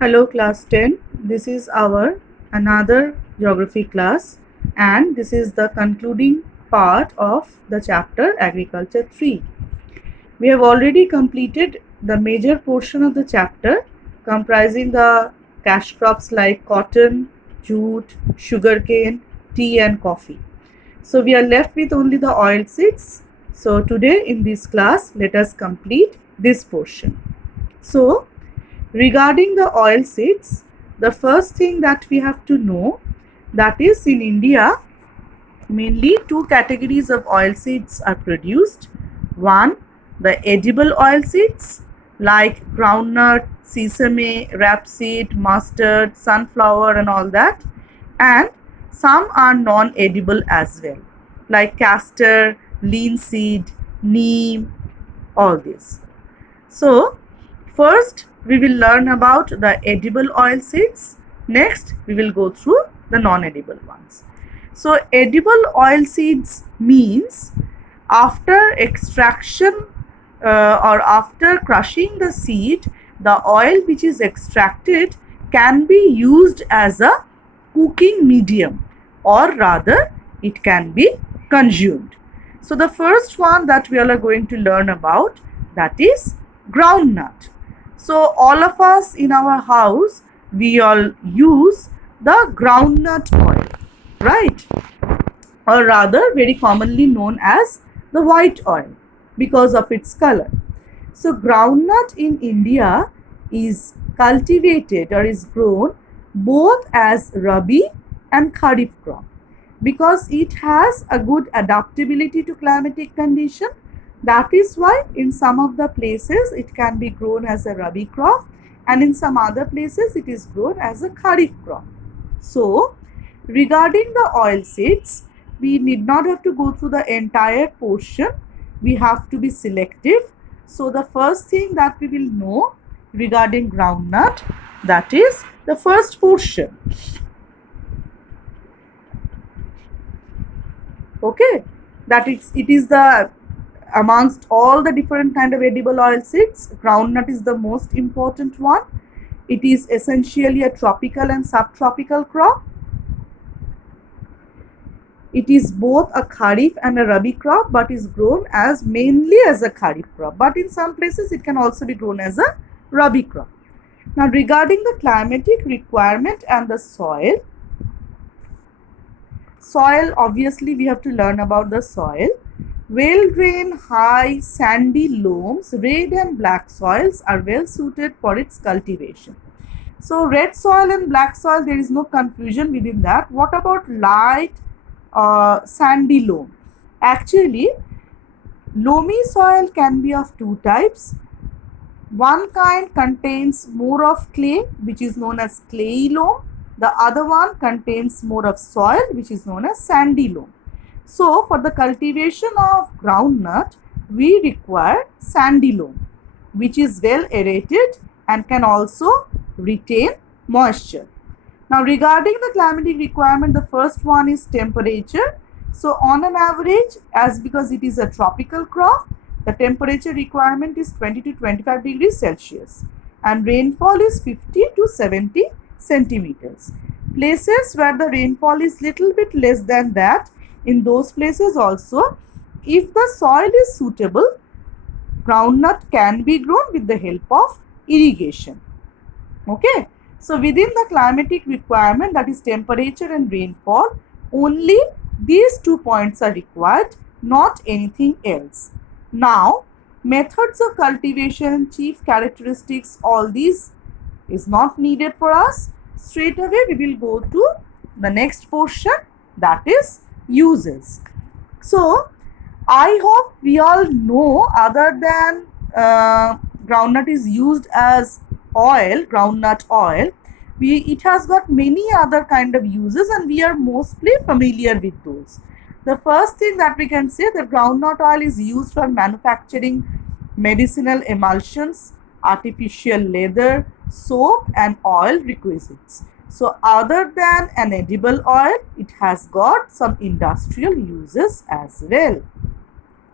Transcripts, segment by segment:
Hello class 10. This is our another geography class and this is the concluding part of the chapter Agriculture 3. We have already completed the major portion of the chapter comprising the cash crops like cotton, jute, sugarcane, tea and coffee. So we are left with only the oil seeds. So today in this class let us complete this portion. So regarding the oil seeds, the first thing that we have to know that is in India, mainly two categories of oil seeds are produced. One, the edible oil seeds like groundnut, sesame, rapeseed, mustard, sunflower and all that. And some are non-edible as well like castor, linseed, neem, all this. So, first we will learn about the edible oil seeds. Next, we will go through the non-edible ones. So, edible oil seeds means after extraction or after crushing the seed, the oil which is extracted can be used as a cooking medium, or rather it can be consumed. So, the first one that we all are going to learn about, that is groundnut. So all of us in our house, we all use the groundnut oil, right? Or rather very commonly known as the white oil because of its color. So groundnut in India is cultivated or is grown both as rabi and kharif crop because it has a good adaptability to climatic condition. That is why in some of the places it can be grown as a rabi crop and in some other places it is grown as a kharif crop. So regarding the oil seeds, we need not have to go through the entire portion. We have to be selective. So the first thing that we will know regarding groundnut, that is the first portion. Okay, that it is the amongst all the different kind of edible oil seeds, groundnut is the most important one. It is essentially a tropical and subtropical crop. It is both a kharif and a rabi crop, but is grown as mainly as a kharif crop, but in some places it can also be grown as a rabi crop. Now regarding the climatic requirement and the soil, obviously we have to learn about the soil. Well-drained, high, sandy loams, red and black soils are well suited for its cultivation. So red soil and black soil, there is no confusion within that. What about light sandy loam? Actually, loamy soil can be of two types. One kind contains more of clay, which is known as clayey loam. The other one contains more of soil, which is known as sandy loam. So, for the cultivation of groundnut, we require sandy loam, which is well aerated and can also retain moisture. Now, regarding the climatic requirement, the first one is temperature. So, on an average, as because it is a tropical crop, the temperature requirement is 20 to 25 degrees Celsius and rainfall is 50 to 70 centimeters. Places where the rainfall is little bit less than that, in those places also, if the soil is suitable, groundnut can be grown with the help of irrigation. Okay. So within the climatic requirement, that is temperature and rainfall, only these 2 points are required, not anything else. Now, methods of cultivation, chief characteristics, all these is not needed for us. Straight away we will go to the next portion, that is uses. So, I hope we all know other than groundnut is used as oil, groundnut oil, it has got many other kind of uses and we are mostly familiar with those. The first thing that we can say, that groundnut oil is used for manufacturing medicinal emulsions, artificial leather, soap and oil requisites. So other than an edible oil, it has got some industrial uses as well.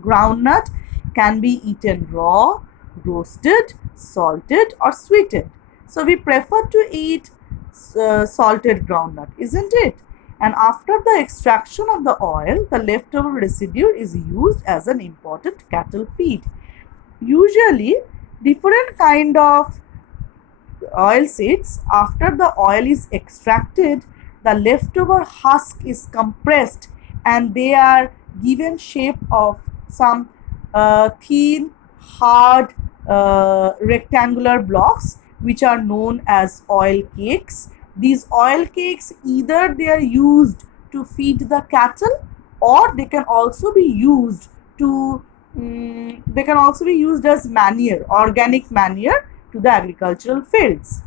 Groundnut can be eaten raw, roasted, salted or sweetened. So we prefer to eat salted groundnut, isn't it? And after the extraction of the oil, the leftover residue is used as an important cattle feed. Usually, different kind of oil seeds, after the oil is extracted, the leftover husk is compressed and they are given shape of some thin, hard, rectangular blocks which are known as oil cakes. These oil cakes, either they are used to feed the cattle, or they can also be used to they can also be used as manure, organic manure, to the agricultural fields.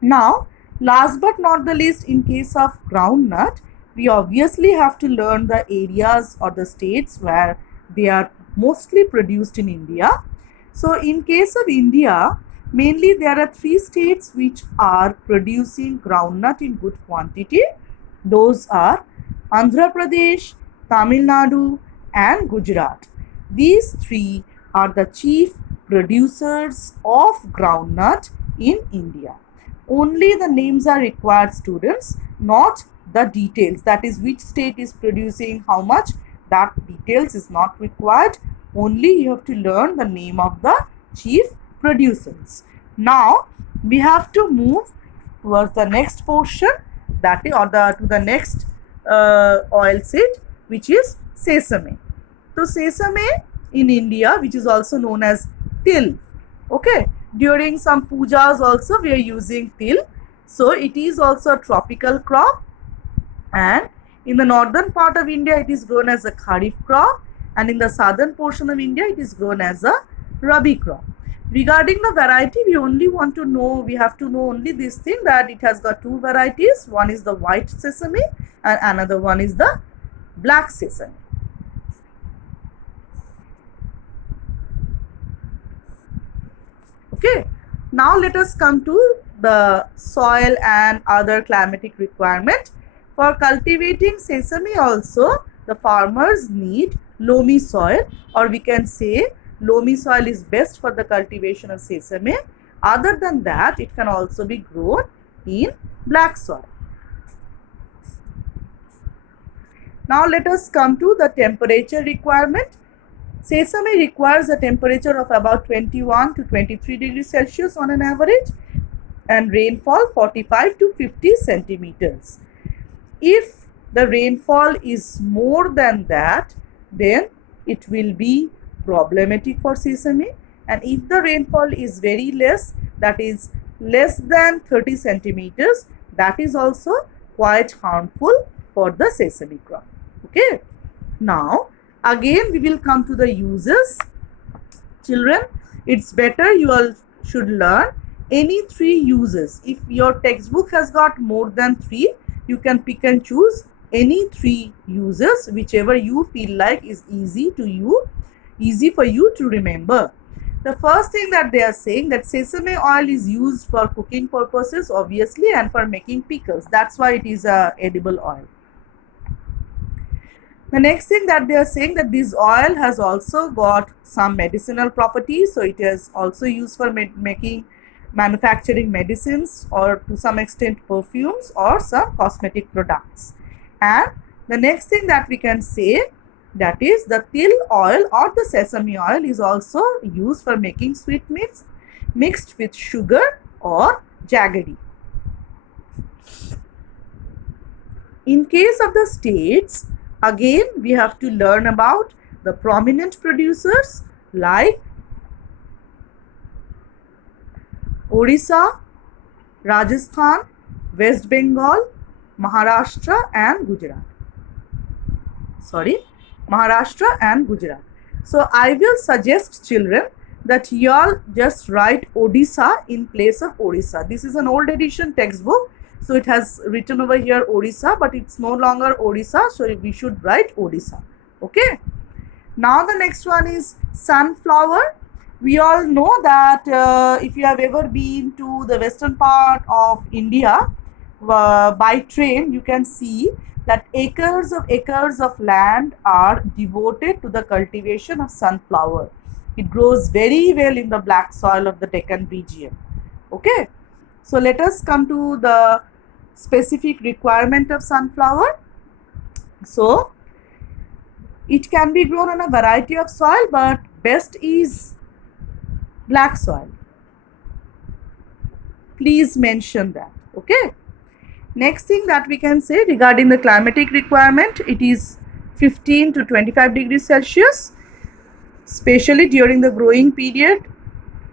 Now, last but not the least, in case of groundnut, we obviously have to learn the areas or the states where they are mostly produced in India. So, in case of India, mainly there are three states which are producing groundnut in good quantity. Those are Andhra Pradesh, Tamil Nadu, and Gujarat. These three are the chief producers of groundnut in India. Only the names are required, students, not the details. That is, which state is producing how much, that details is not required. Only you have to learn the name of the chief producers. Now we have to move towards the next portion, that is, or to the next oil seed, which is sesame. So sesame in India, which is also known as til. Okay, during some pujas also we are using til. So it is also a tropical crop, and in the northern part of India it is grown as a kharif crop, and in the southern portion of India it is grown as a rabi crop. Regarding the variety, we have to know only this thing, that it has got two varieties. One is the white sesame and another one is the black sesame. Okay, now let us come to the soil and other climatic requirement. For cultivating sesame also, the farmers need loamy soil, or we can say loamy soil is best for the cultivation of sesame. Other than that, it can also be grown in black soil. Now let us come to the temperature requirement. Sesame requires a temperature of about 21 to 23 degrees Celsius on an average, and rainfall 45 to 50 centimeters. If the rainfall is more than that, then it will be problematic for sesame, and if the rainfall is very less, that is less than 30 centimeters, that is also quite harmful for the sesame crop. Okay, now again we will come to the uses. Children, it's better you all should learn any three uses. If your textbook has got more than three, you can pick and choose any three uses, whichever you feel like is easy for you to remember. The first thing that they are saying, that sesame oil is used for cooking purposes, obviously, and for making pickles. That's why it is a edible oil. The next thing that they are saying, that this oil has also got some medicinal properties. So it is also used for manufacturing medicines, or to some extent perfumes, or some cosmetic products. And the next thing that we can say, that is the til oil or the sesame oil is also used for making sweetmeats mixed with sugar or jaggery. In case of the states, again we have to learn about the prominent producers like Orissa, Rajasthan, West Bengal, Maharashtra and Gujarat. Maharashtra and Gujarat. So I will suggest, children, that you all just write Odisha in place of Orissa. This is an old edition textbook, so it has written over here Orissa, but it's no longer Orissa, so we should write Odisha. Okay. Now the next one is sunflower. We all know that if you have ever been to the western part of India by train, you can see that acres of land are devoted to the cultivation of sunflower. It grows very well in the black soil of the Deccan region. Okay, so let us come to the specific requirement of sunflower. So it can be grown on a variety of soil, but best is black soil. Please mention that. Okay. Next thing that we can say regarding the climatic requirement, it is 15 to 25 degrees Celsius, especially during the growing period.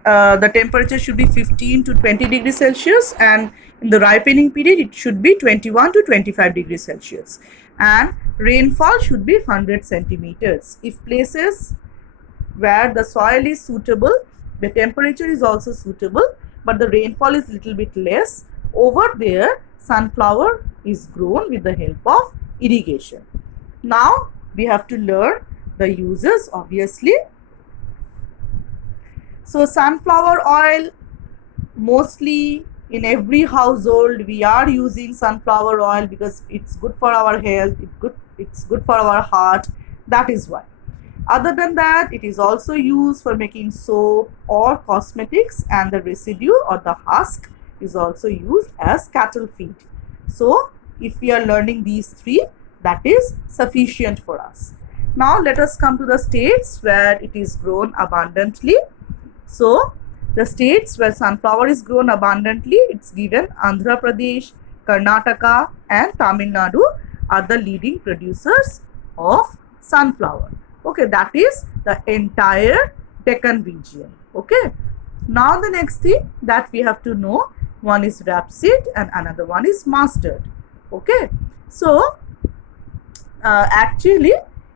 The temperature should be 15 to 20 degrees Celsius, and in the ripening period it should be 21 to 25 degrees Celsius, and rainfall should be 100 centimeters. If places where the soil is suitable, the temperature is also suitable, but the rainfall is little bit less, over there sunflower is grown with the help of irrigation. Now we have to learn the uses, obviously. So sunflower oil, mostly in every household we are using sunflower oil because it's good for our health, it's good for our heart. That is why. Other than that, it is also used for making soap or cosmetics, and the residue or the husk is also used as cattle feed. So if we are learning these three, that is sufficient for us. Now let us come to the states where it is grown abundantly. So the states where sunflower is grown abundantly, it's given Andhra Pradesh, Karnataka and Tamil Nadu are the leading producers of sunflower. Okay, that is the entire Deccan region. Okay. Now the next thing that we have to know, one is rapeseed and another one is mustard. Okay. So actually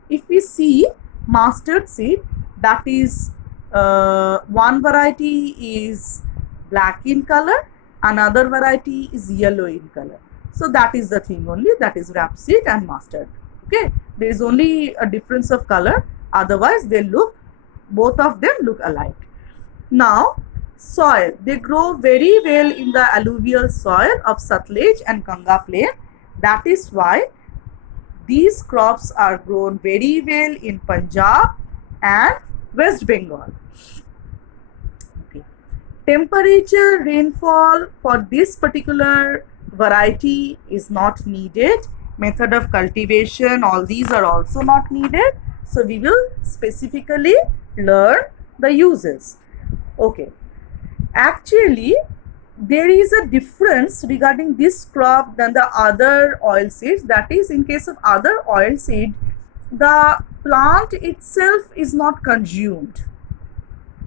if we see mustard seed, that is one variety is black in color, another variety is yellow in color. So that is the thing only, that is rapeseed and mustard. Okay, there is only a difference of color, otherwise they look, both of them look alike. Now soil, they grow very well in the alluvial soil of Satluj and Ganga plain. That is why these crops are grown very well in Punjab and West Bengal. Okay. Temperature, rainfall for this particular variety is not needed. Method of cultivation, all these are also not needed. So we will specifically learn the uses. Okay. Actually, there is a difference regarding this crop than the other oil seeds. That is, in case of other oil seed, the plant itself is not consumed.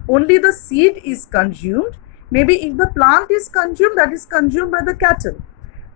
Only the seed is consumed. Maybe if the plant is consumed, that is consumed by the cattle.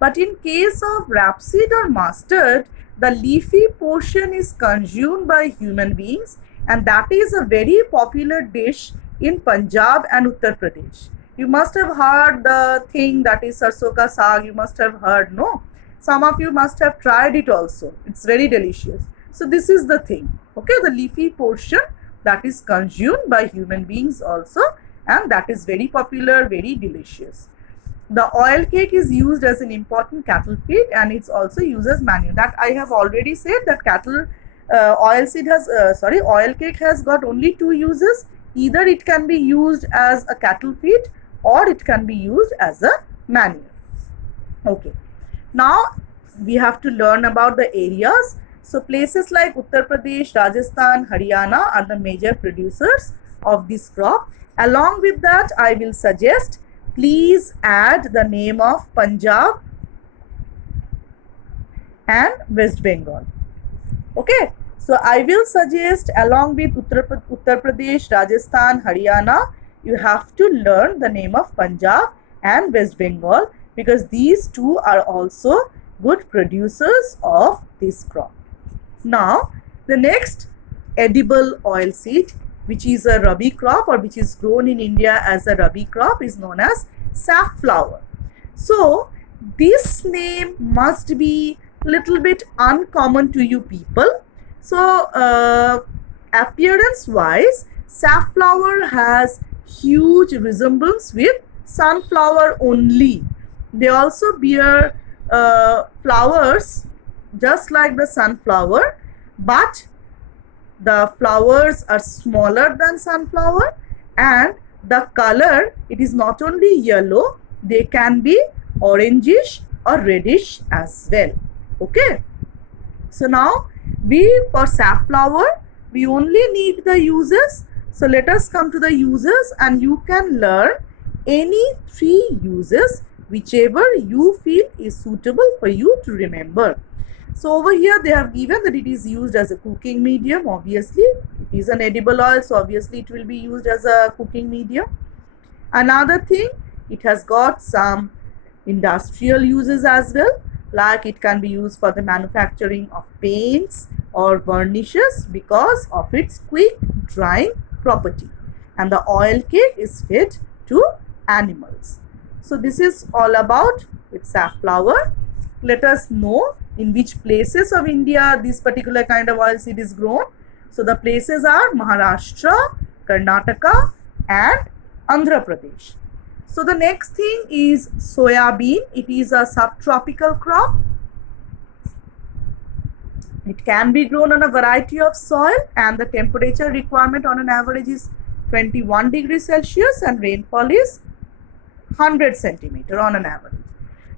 But in case of rapeseed or mustard, the leafy portion is consumed by human beings, and that is a very popular dish in Punjab and Uttar Pradesh. You must have heard the thing that is sarson ka saag, you must have heard, no? Some of you must have tried it also. It's very delicious. So this is the thing, okay, the leafy portion that is consumed by human beings also, and that is very popular, very delicious. The oil cake is used as an important cattle feed, and it's also used as manure. That I have already said that cattle oil cake has got only two uses. Either it can be used as a cattle feed or it can be used as a manure. Okay. Now we have to learn about the areas. So places like Uttar Pradesh, Rajasthan, Haryana are the major producers of this crop. Along with that, I will suggest please add the name of Punjab and West Bengal. Okay. So I will suggest along with Uttar Pradesh, Rajasthan, Haryana, you have to learn the name of Punjab and West Bengal, because these two are also good producers of this crop. Now the next edible oil seed, which is a rabi crop or which is grown in India as a rabi crop, is known as safflower. So this name must be little bit uncommon to you people. So appearance wise, safflower has huge resemblance with sunflower only. They also bear flowers just like the sunflower, but the flowers are smaller than sunflower and the color, it is not only yellow, they can be orangish or reddish as well. Okay. So now for safflower, we only need the uses. So let us come to the uses, and you can learn any 3 uses whichever you feel is suitable for you to remember. So over here they have given that it is used as a cooking medium. Obviously it is an edible oil, so obviously it will be used as a cooking medium. Another thing, it has got some industrial uses as well, like it can be used for the manufacturing of paints or varnishes because of its quick drying property, and the oil cake is fed to animals. So this is all about with safflower. Let us know in which places of India this particular kind of oilseed is grown. So the places are Maharashtra, Karnataka and Andhra Pradesh. So the next thing is soya bean. It is a subtropical crop. It can be grown on a variety of soil, and the temperature requirement on an average is 21 degrees Celsius and rainfall is 100 centimeter on an average.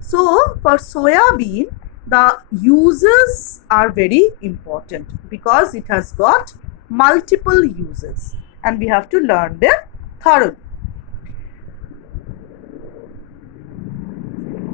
So for soya bean, the uses are very important because it has got multiple uses and we have to learn them thoroughly.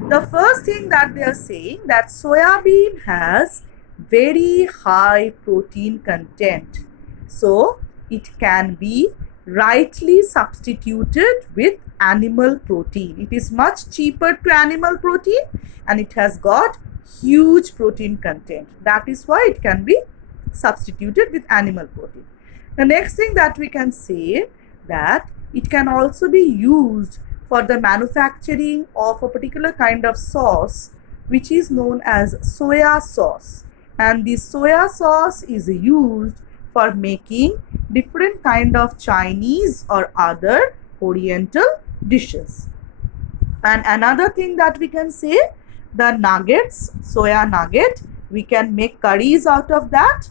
The first thing that they are saying that soya bean has very high protein content. So it can be rightly substituted with animal protein. It is much cheaper to animal protein and it has got huge protein content. That is why it can be substituted with animal protein. The next thing that we can say that it can also be used for the manufacturing of a particular kind of sauce which is known as soya sauce, and this soya sauce is used for making different kind of Chinese or other Oriental dishes. And another thing that we can say, the nuggets, soya nugget, we can make curries out of that.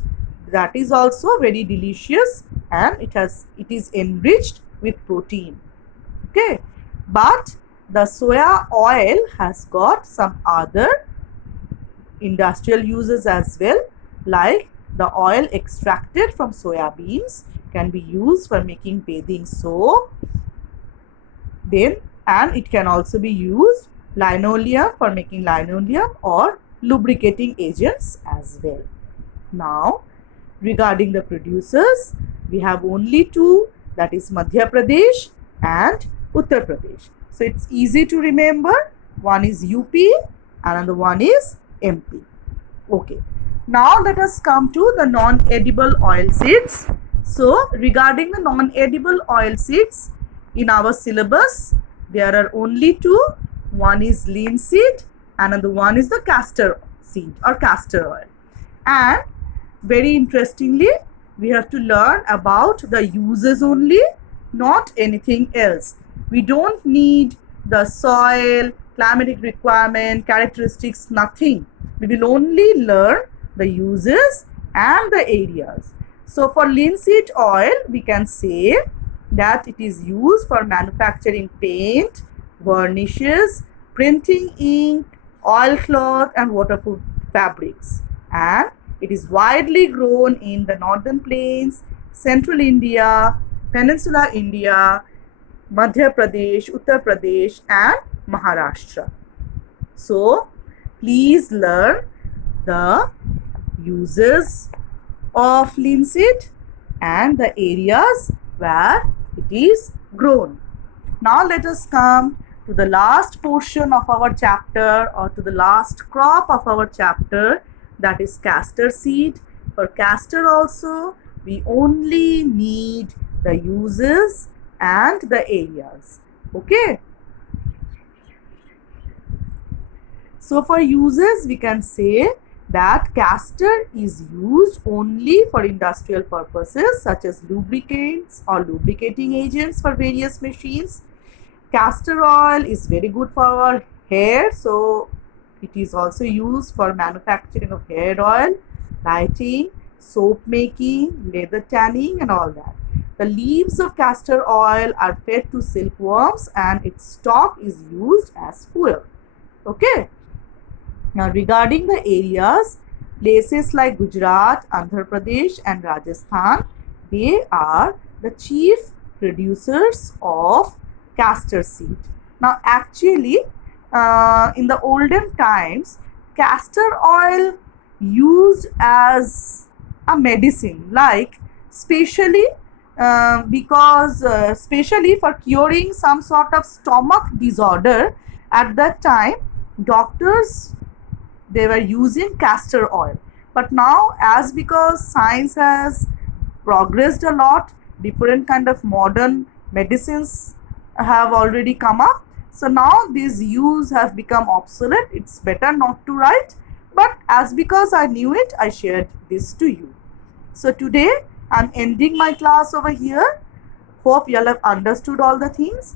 That is also very delicious and it is enriched with protein. Okay. But the soya oil has got some other industrial uses as well, like the oil extracted from soya beans can be used for making bathing soap. And it can also be used linoleum for making linoleum or lubricating agents as well. Now regarding the producers, we have only 2, that is Madhya Pradesh and Uttar Pradesh. So it's easy to remember. One is UP, another one is MP. Okay. Now let us come to the non-edible oil seeds. So regarding the non-edible oil seeds, in our syllabus there are only 2. One is linseed, another one is the castor seed or castor oil. And very interestingly, we have to learn about the uses only, not anything else. We don't need the soil, climatic requirement, characteristics, nothing. We will only learn the uses and the areas. So for linseed oil, we can say that it is used for manufacturing paint, varnishes, printing ink, oilcloth and waterproof fabrics. And it is widely grown in the northern plains, central India, peninsular India, Madhya Pradesh, Uttar Pradesh and Maharashtra. So please learn the uses of linseed and the areas where it is grown. Now let us come to the last portion of our chapter, or to the last crop of our chapter, that is castor seed. For castor also we only need the uses and the areas. Okay. So for uses, we can say that castor is used only for industrial purposes such as lubricants or lubricating agents for various machines. Castor oil is very good for our hair, so it is also used for manufacturing of hair oil, lighting, soap making, leather tanning and all that. The leaves of castor oil are fed to silkworms and its stalk is used as fuel. Okay. Now regarding the areas, places like Gujarat, Andhra Pradesh and Rajasthan, they are the chief producers of castor seed. Now actually in the olden times, castor oil used as a medicine, like specially because especially for curing some sort of stomach disorder. At that time doctors, they were using castor oil, but now as because science has progressed a lot, different kind of modern medicines have already come up, so now these use have become obsolete. It's better not to write, but as because I knew it, I shared this to you. So today I'm ending my class over here. Hope you all have understood all the things,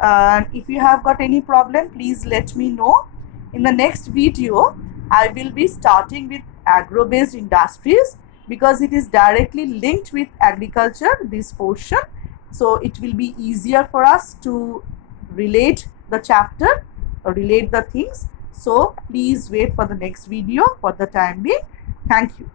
and if you have got any problem, please let me know. In the next video I will be starting with agro based industries, because it is directly linked with agriculture, this portion, so it will be easier for us to relate the chapter or relate the things. So please wait for the next video. For the time being, thank you.